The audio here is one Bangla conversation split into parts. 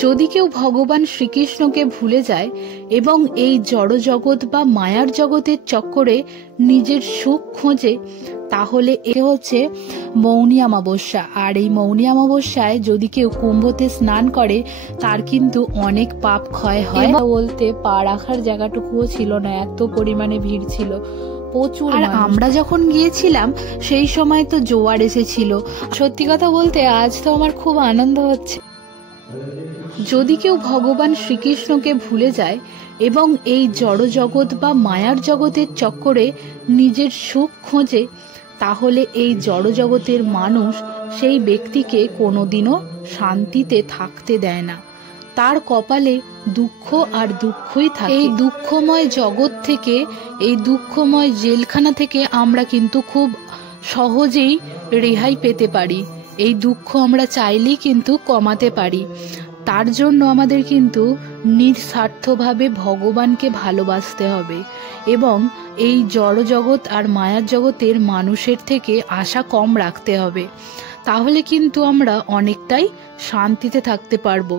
যদি কেউ ভগবান শ্রীকৃষ্ণকে ভুলে যায় এবং এই জড় জগৎ বা মায়ার জগতের চক্করে নিজের সুখ খোঁজে, তাহলে এ হচ্ছে মৌনী অমাবস্যা। আর এই মৌনী অমাবস্যায় যদি কেউ কুম্ভতে স্নান করে তার কিন্তু অনেক পাপ ক্ষয় হয়। বলতে পা রাখার জায়গাটুকুও ছিল না, এত পরিমাণে ভিড় ছিল প্রচুর। আর আমরা যখন গিয়েছিলাম সেই সময় তো জোয়ার এসেছিল। সত্যি কথা বলতে আজ তো আমার খুব আনন্দ হচ্ছে। যদি কেউ ভগবান শ্রীকৃষ্ণকে ভুলে যায় এবং এই জড় জগৎ বা মায়ার জগতের চক্করে নিজের সুখ খোঁজে, তাহলে এই জড় জগতের মানুষ সেই ব্যক্তিকে কোনোদিনও শান্তিতে থাকতে দেয় না। তার কপালে দুঃখ আর দুঃখই থাকে। এই দুঃখময় জগৎ থেকে, এই দুঃখময় জেলখানা থেকে আমরা কিন্তু খুব সহজেই রেহাই পেতে পারি। এই দুঃখ আমরা চাইলেই কিন্তু কমাতে পারি। তার জন্য আমাদের কিন্তু নিঃস্বার্থভাবে ভগবানকে ভালোবাসতে হবে এবং এই জড় জগৎ আর মায়ার জগতের মানুষের থেকে আশা কম রাখতে হবে। তাহলে কিন্তু আমরা অনেকটাই শান্তিতে থাকতে পারবো।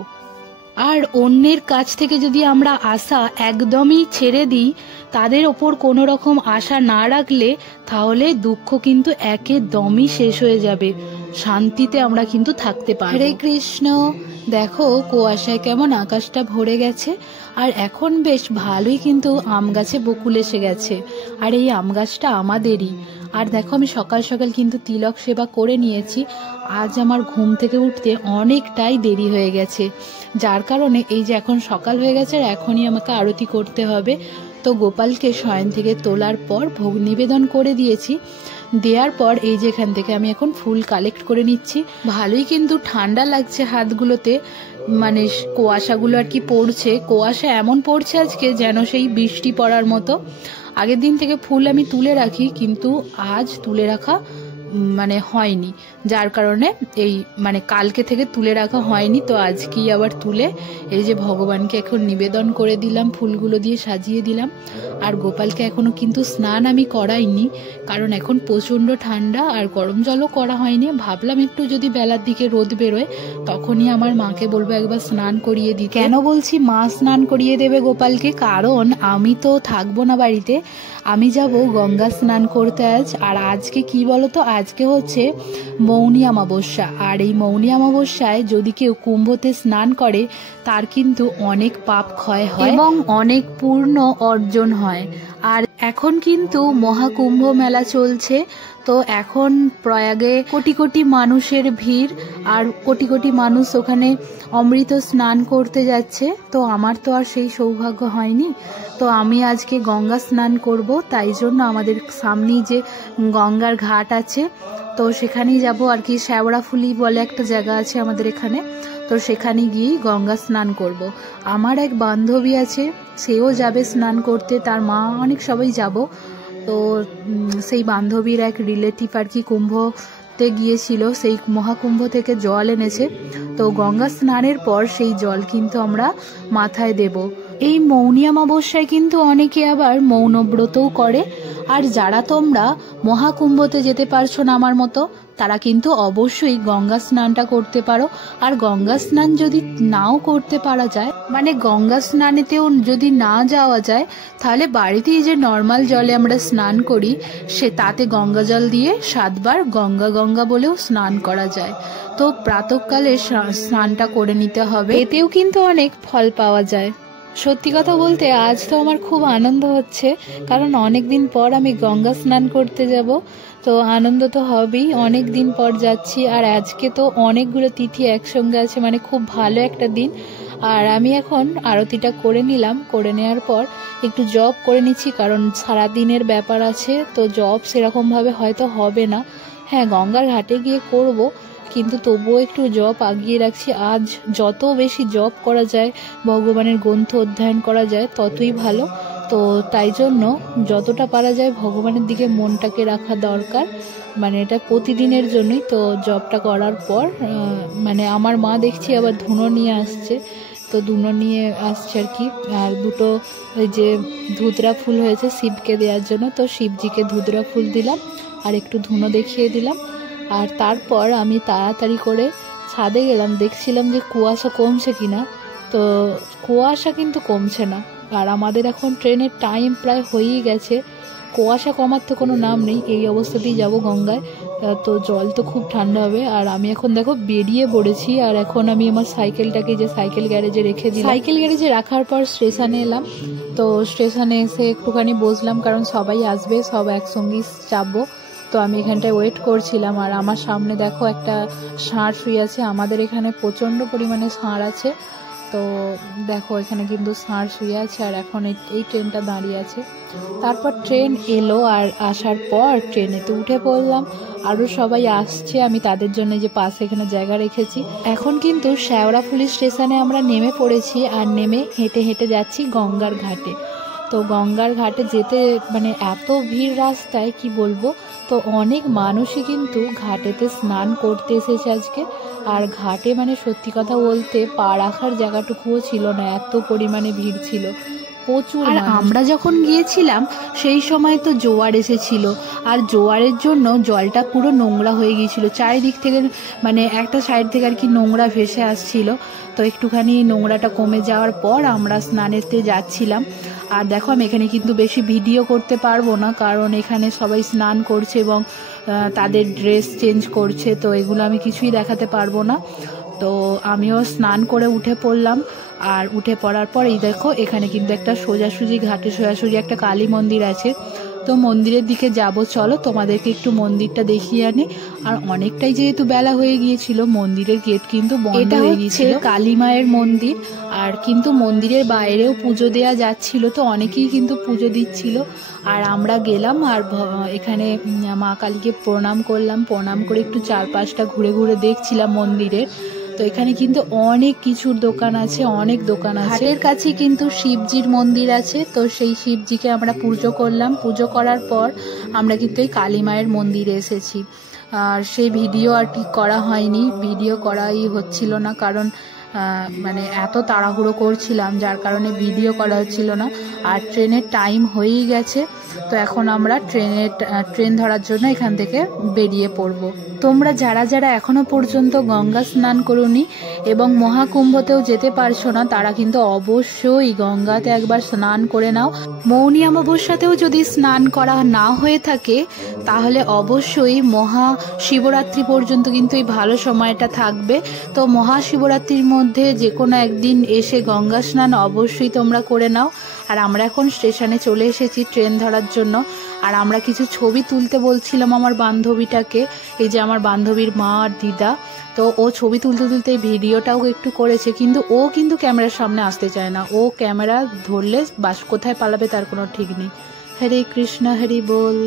আর অন্যের কাছ থেকে যদি আমরা আশা একদমই ছেড়ে দিই, তাদের ওপর কোনো রকম আশা না রাখলে, তাহলে দুঃখ কিন্তু একদমই শেষ হয়ে যাবে। শান্তিতে আমরা কিন্তু থাকতে পারি। হরে কৃষ্ণ। দেখো কুয়াশায় কেমন আকাশটা ভরে গেছে, আর এখন বেশ ভালোই কিন্তু আম গাছে বকুল এসে গেছে। আর এই আম গাছটা আমাদেরই। আর দেখো আমি সকাল সকাল কিন্তু তিলক সেবা করে নিয়েছি। আজ আমার ঘুম থেকে উঠতে অনেকটাই দেরি হয়ে গেছে, যার কারণে এই যে এখন সকাল হয়ে গেছে আর এখনই আমাকে আরতি করতে হবে। তো গোপালকে শয়ন থেকে তোলার পর ভোগ নিবেদন করে দিয়েছি। দেওয়ার পর এই যে এখান থেকে আমি এখন ফুল কালেক্ট করে নিচ্ছি। ভালোই কিন্তু ঠান্ডা লাগছে হাতগুলোতে, মানে কুয়াশাগুলো আর কি পড়ছে। কুয়াশা এমন পড়ছে আজকে যেন সেই বৃষ্টি পড়ার মতো। আগের দিন থেকে ফুল আমি তুলে রাখি, কিন্তু আজ তুলে রাখা মানে হয়নি, যার কারণে এই মানে কালকে থেকে তুলে রাখা হয়নি। তো আজকেই আবার তুলে এই যে ভগবানকে এখন নিবেদন করে দিলাম, ফুলগুলো দিয়ে সাজিয়ে দিলাম। আর গোপালকে এখনো কিন্তু স্নান আমি করাইনি, কারণ এখন প্রচণ্ড ঠান্ডা আর গরম জলও করা হয়নি। ভাবলাম একটু যদি বেলার দিকে রোদ বেরোয় তখনই আমার মাকে বলবো একবার স্নান করিয়ে দিই। কেন বলছি মা স্নান করিয়ে দেবে গোপালকে, কারণ আমি তো থাকবো না বাড়িতে, আমি যাব গঙ্গা স্নান করতে আজ। আর আজকে কি বলতো, আজকে হচ্ছে মৌনী অমাবস্যা। আর এই মৌনী অমাবস্যায় যদি কেউ কুম্ভতে স্নান করে তার কিন্তু অনেক পাপ ক্ষয় হয় এবং অনেক পূর্ণ অর্জন হয়। আর এখন কিন্তু মহাকুম্ভ মেলা চলছে, তো এখন প্রয়াগে কোটি কোটি মানুষের ভিড়, আর কোটি কোটি মানুষ ওখানে অমৃত স্নান করতে যাচ্ছে। তো আমার তো আর সেই সৌভাগ্য হয়নি, তো আমি আজকে গঙ্গা স্নান করব। তাই জন্য আমাদের সামনেই যে গঙ্গার ঘাট আছে, তো সেখানেই যাব আর কি। শ্যাওড়াফুলি বলে একটা জায়গা আছে আমাদের এখানে, তো সেখানে গিয়েই গঙ্গা স্নান করব। আমার এক বান্ধবী আছে, সেও যাবে স্নান করতে, তার মা, অনেক সবাই যাব। তো সেই বান্ধবীর এক রিলেটিভ আর কি কুম্ভতে গিয়েছিল, সেই মহাকুম্ভ থেকে জল এনেছে। তো গঙ্গা স্নানের পর সেই জল কিন্তু আমরা মাথায় দেব। এই মৌনী অমাবস্যায় কিন্তু অনেকে আবার মৌনব্রতও করে। আর যারা তোমরা মহাকুম্ভতে যেতে পারছো না আমার মতো, তারা কিন্তু অবশ্যই গঙ্গা স্নানটা করতে পারো। আর গঙ্গা স্নান যদি নাও করতে পারা যায়, মানে গঙ্গা স্নানেতেও যদি না যাওয়া যায়, তাহলে বাড়িতেই যে নর্মাল জলে আমরা স্নান করি, সে তাতে গঙ্গা জল দিয়ে 7 বার গঙ্গা গঙ্গা বলেও স্নান করা যায়। তো প্রাতঃকালে স্নানটা করে নিতে হবে, এতেও কিন্তু অনেক ফল পাওয়া যায়। সত্যি কথা বলতে আজ তো আমার খুব আনন্দ হচ্ছে, কারণ অনেক দিন পর আমি গঙ্গা স্নান করতে যাব। তো আনন্দ তো হবেই, অনেক দিন পর যাচ্ছি। আর আজকে তো অনেকগুলো তিথি একসঙ্গে আছে, মানে খুব ভালো একটা দিন। আর আমি এখন আরতিটা করে নিলাম, করে নেওয়ার পর একটু জপ করে নিচ্ছি, কারণ সারা দিনের ব্যাপার আছে। তো জপ সেরকমভাবে হয়তো হবে না, হ্যাঁ গঙ্গার ঘাটে গিয়ে করব, কিন্তু তবুও একটু জপ আগিয়ে রাখছি। আজ যত বেশি জপ করা যায়, ভগবানের গ্রন্থ অধ্যয়ন করা যায়, ততই ভালো। তো তাই জন্য যতটা পারা যায় ভগবানের দিকে মনটাকে রাখা দরকার, মানে এটা প্রতিদিনের জন্যই। তো জপটা করার পর মানে আমার মা দেখছি আবার ধুনো নিয়ে আসছে, তো ধুনো নিয়ে আসছে আর কি। আর দুটো ওই যে ধুতরা ফুল হয়েছে শিবকে দেওয়ার জন্য, তো শিবজিকে ধুতরা ফুল দিলাম আর একটু ধুনো দেখিয়ে দিলাম। আর তারপর আমি তাড়াতাড়ি করে ছাদে গেলাম, দেখছিলাম যে কুয়াশা কমছে কিনা। তো কুয়াশা কিন্তু কমছে না, আর আমাদের এখন ট্রেনের টাইম প্রায় হয়েই গেছে। কুয়াশা কমার তো কোনো নাম নেই, এই অবস্থাতেই যাব গঙ্গায়। তো জল তো খুব ঠান্ডা হবে। আর আমি এখন দেখো বেরিয়ে পড়েছি, আর এখন আমি আমার সাইকেলটাকে যে সাইকেল গ্যারেজে রেখে দিই। সাইকেল গ্যারেজে রাখার পর স্টেশনে এলাম। তো স্টেশনে এসে একটুখানি বসলাম, কারণ সবাই আসবে, সব একসঙ্গেই চাপবো। তো আমি এখানটায় ওয়েট করছিলাম। আর আমার সামনে দেখো একটা ষাঁড় শুয়ে আছে। আমাদের এখানে প্রচণ্ড পরিমাণে ষাঁড় আছে। তো দেখো এখানে কিন্তু ষাঁড় শুয়ে আছে, আর এখন এই ট্রেনটা দাঁড়িয়ে আছে। তারপর ট্রেন এলো, আর আসার পর ট্রেনেতে উঠে পড়লাম। আরও সবাই আসছে, আমি তাদের জন্য যে পাশে এখানে জায়গা রেখেছি। এখন কিন্তু শেওড়াফুলি স্টেশনে আমরা নেমে পড়েছি, আর নেমে হেঁটে হেঁটে যাচ্ছি গঙ্গার ঘাটে। তো গঙ্গার ঘাটে যেতে মানে এত ভিড় রাস্তায় কি বলবো। তো অনেক মানুষই কিন্তু ঘাটেতে স্নান করতে এসেছে আজকে। আর ঘাটে মানে সত্যি কথা বলতে পা রাখার জায়গাটুকুও ছিল না, এত পরিমাণে ভিড় ছিল প্রচুর। আর আমরা যখন গিয়েছিলাম সেই সময় তো জোয়ার এসেছিল, আর জোয়ারের জন্য জলটা পুরো নোংরা হয়ে গিয়েছিল চারিদিক থেকে, মানে একটা সাইড থেকে আর কি নোংরা ভেসে আসছিল। তো একটুখানি নোংরাটা কমে যাওয়ার পর আমরা স্নানেতে যাচ্ছিলাম। আর দেখো আমি এখানে কিন্তু বেশি ভিডিও করতে পারবো না, কারণ এখানে সবাই স্নান করছে এবং তাদের ড্রেস চেঞ্জ করছে, তো এগুলো আমি কিছুই দেখাতে পারবো না। তো আমিও স্নান করে উঠে পড়লাম। আর উঠে পড়ার পর এই দেখো এখানে কিন্তু একটা সোজাসুজি ঘাটে সোজাসুজি একটা কালী মন্দির আছে। তো মন্দিরের দিকে যাব, চলো তোমাদেরকে একটু মন্দিরটা দেখিয়ে আনি। আর অনেকটাই যেহেতু বেলা হয়ে গিয়েছিল, মন্দিরের গেট কিন্তু বন্ধ হয়ে গিয়েছিল। কালী মায়ের মন্দির, আর কিন্তু মন্দিরের বাইরেও পুজো দেওয়া যাচ্ছিল, তো অনেকেই কিন্তু পুজো দিচ্ছিল। আর আমরা গেলাম, আর এখানে মা কালীকে প্রণাম করলাম। প্রণাম করে একটু চারপাশটা ঘুরে ঘুরে দেখছিলাম মন্দিরের। তো এখানে কিন্তু অনেক কিছুর দোকান আছে, অনেক দোকান আছে। হাটের কাছে কিন্তু শিবজির মন্দির আছে, তো সেই শিবজিকে আমরা পুজো করলাম। পুজো করার পর আমরা কিন্তু এই কালী মায়ের মন্দিরে এসেছি। আর সেই ভিডিও আর কি করা হয়নি, ভিডিও করাই হচ্ছিল না, কারণ মানে এত তাড়াহুড়ো করছিলাম যার কারণে ভিডিও করা হচ্ছিল না। আর ট্রেনের টাইম হয়েই গেছে, তো এখন আমরা ট্রেন ধরার জন্য এখান থেকে বেরিয়ে পড়ব। তোমরা যারা যারা এখনো পর্যন্ত গঙ্গা স্নান করোনি এবং মহাকুম্ভতেও যেতে পারছো না, তারা কিন্তু অবশ্যই গঙ্গাতে একবার স্নান করে নাও। মৌনী অমাবস্যাতেও যদি স্নান করা না হয়ে থাকে, তাহলে অবশ্যই মহাশিবরাত্রি পর্যন্ত কিন্তু এই ভালো সময়টা থাকবে। তো মহাশিবরাত্রির মধ্যে যে কোনো একদিন এসে গঙ্গা স্নান অবশ্যই তোমরা করে নাও। আর আমরা এখন স্টেশনে চলে এসেছি ট্রেন ধরার জন্য। আর আমরা কিছু ছবি তুলতে বলছিলাম আমার বান্ধবীটাকে, এই যে আমার বান্ধবীর মা আর দিদা। তো ও ছবি তুলতে তুলতে এই ভিডিওটাও একটু করেছে, কিন্তু ও কিন্তু ক্যামেরার সামনে আসতে চায় না। ও ক্যামেরা ধরলে বাস কোথায় পালাবে তার কোনো ঠিক নেই। হরে কৃষ্ণ, হরি বল।